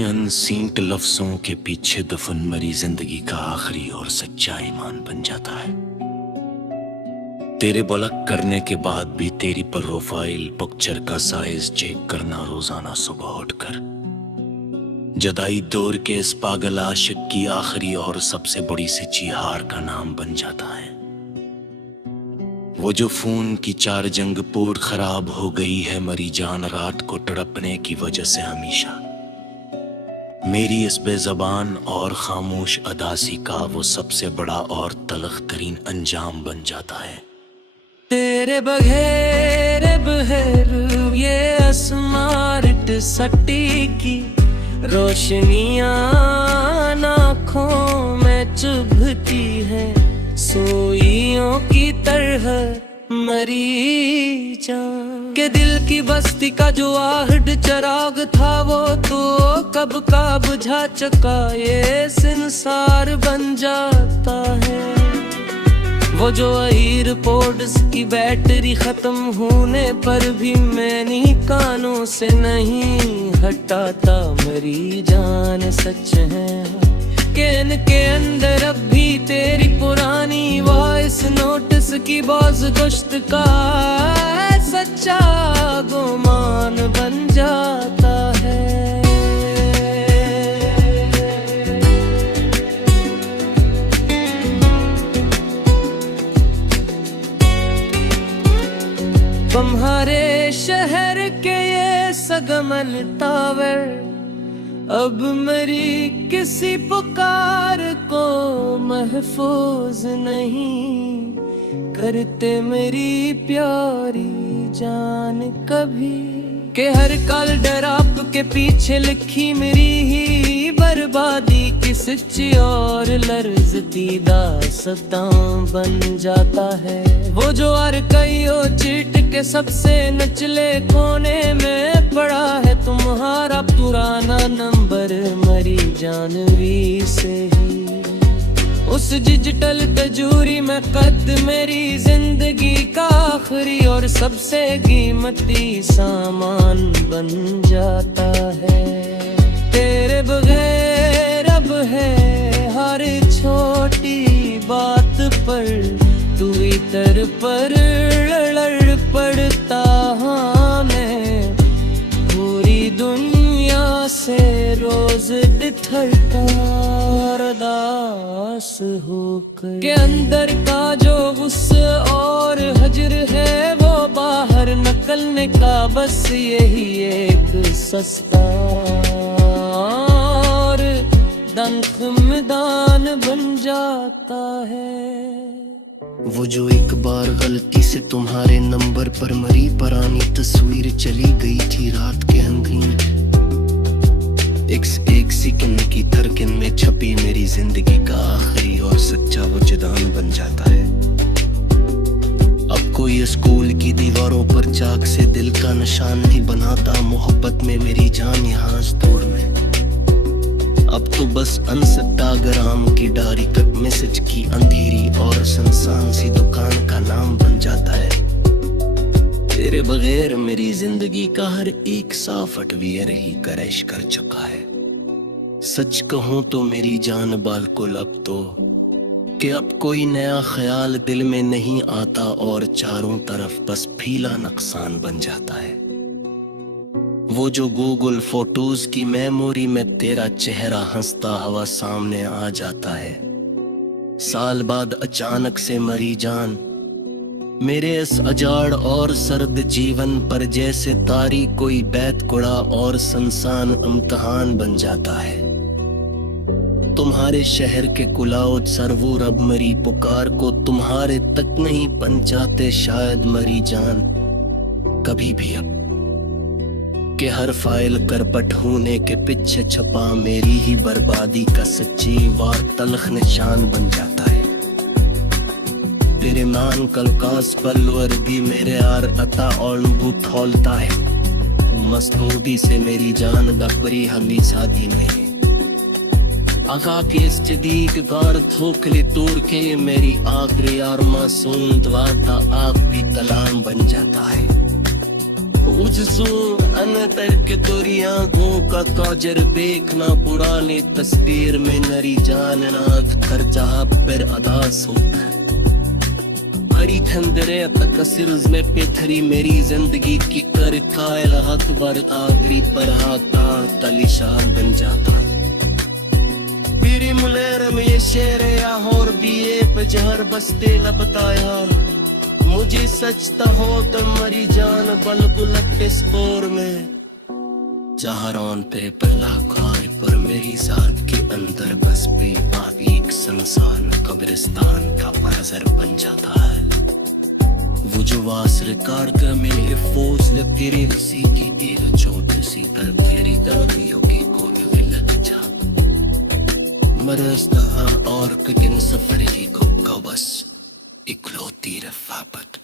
अनसीन्ड लफ्जों के पीछे दफन मरी जिंदगी का आखिरी और सच्चा ईमान बन जाता है। तेरे ब्लॉक करने के बाद भी तेरी प्रोफाइल पिक्चर का साइज चेक करना रोजाना सुबह उठकर जदाई दौर के इस पागल आशिक की आखिरी और सबसे बड़ी सी चीहार का नाम बन जाता है। वो जो फोन की चार्जिंग पोर्ट खराब हो गई है, मरी जान रात को तड़पने की वजह से हमेशा मेरी इस बेज़बान और खामोश अदासी का वो सबसे बड़ा और तलख तरीन अंजाम बन जाता है। तेरे बगैर बहर ये आसमान सटी की रोशनियां आँखों में चुभती है, सोइयों की तरह मरी जान के दिल की बस्ती का जो आहट चराग था वो तो कब का बुझा चुका, ये संसार बन जाता है। वो जो एयरपोर्ट्स की बैटरी खत्म होने पर भी मैंने कानों से नहीं हटाता, मेरी जान सच है कि इनके अंदर अब भी तेरी पुरानी वॉइस नोटिस की बाज गुश्त का सच्चा गुमान बन जाता है। तुम्हारे शहर के ये सगमन टावर अब मेरी किसी पुकार को महफूज नहीं करते, मेरी प्यारी जान कभी के हर कल डराप के पीछे लिखी मेरी ही बर्बादी की सच्ची और लर्ज़दीदा सतां बन जाता है। वो जो हर कईयो चिट के सबसे नचले कोने में पड़ा है तुम्हारा पुराना नंबर, मरी जानवी से ही उस डिजिटल तजूरी में कद मेरी जिंदगी का आखिरी और सबसे कीमती सामान बन जाता है। तेरे बगैर अब है हर छोटी बात पर ट्विटर पर लड़ पड़ता, हाँ मैं पूरी दुनिया से रोज बिछड़ता अरदास होकर के अंदर का जो गुस्सा और हजर है वो बाहर निकलने का बस यही एक सस्ता और दंख मैदान बन जाता है। वो जो एक बार गलती से तुम्हारे नंबर पर मरी पुरानी तस्वीर चली गई थी रात के अंधेरे, एक सेकंड की धड़कन में छपी मेरी जिंदगी का आखिरी और सच्चा वजदान बन जाता है। अब कोई स्कूल की दीवारों पर चाक से दिल का निशान नहीं बनाता मोहब्बत में मेरी जान यहाँ इस दौर में। अब तो बस इंस्टाग्राम की डायरी तक मैसेज की अंधेरी और सुनसान सी दुकान का नाम बन जाता है। तेरे बगैर मेरी जिंदगी का हर एक सॉफ्टवेयर ही क्रैश कर चुका है। सच कहूं तो मेरी जान बिल्कुल अब तो कि अब कोई नया ख्याल दिल में नहीं आता और चारों तरफ बस फीला नुकसान बन जाता है। वो जो गूगल फोटोज की मेमोरी में तेरा चेहरा हंसता हुआ सामने आ जाता है, साल बाद अचानक से मरी जान मेरे इस अजाड़ और सर्द जीवन पर जैसे तारी कोई बैत कुड़ा और संसान इम्तिहान बन जाता है। तुम्हारे शहर के कुलाउद सरवूर अब मरी पुकार को तुम्हारे तक नहीं पहुंचाते शायद मरी जान कभी भी अब के हर फाइल करपट होने के पीछे छपा मेरी ही बर्बादी का सच्ची वार तलख निशान बन जाता है। तेरे मान कलकास पलवर भी मेरे आर अता और खोलता है, मस्तूदी से मेरी जान गबरी हमी शादी नहीं। आका के इस जदीद गार थोकले तोड़ के मेरी आखिरी यार मासूम दुआ था आप भी कलाम बन जाता है अनतर के तोरी आंखों का काजर देखना पुराने तस्वीर में नरी जान नाथ कर जहाँ पर अदास होता हरी खंदरे तकसिर में पेथरी मेरी जिंदगी की कर कायल हक वर आखिरी पर हाथा तलिशान बन जाता मेरी मुलेर में ये शेर या और भी ये पजहर बसते लबताया मुझे सचता हो तो मरी जान बलबुलट स्कोर में जहरान पे पर लाखार पर मेरी जात के अंदर बस पे आप एक संसान कब्रिस्तान का मंजर बन जाता है वो जो वासर कार का मेरे फौज ने तेरे रसी की एक चोट सी तर तेरी दादियों की कोई लग जा मरस्ता और किन सफर ही को बस इकलौती रफाकत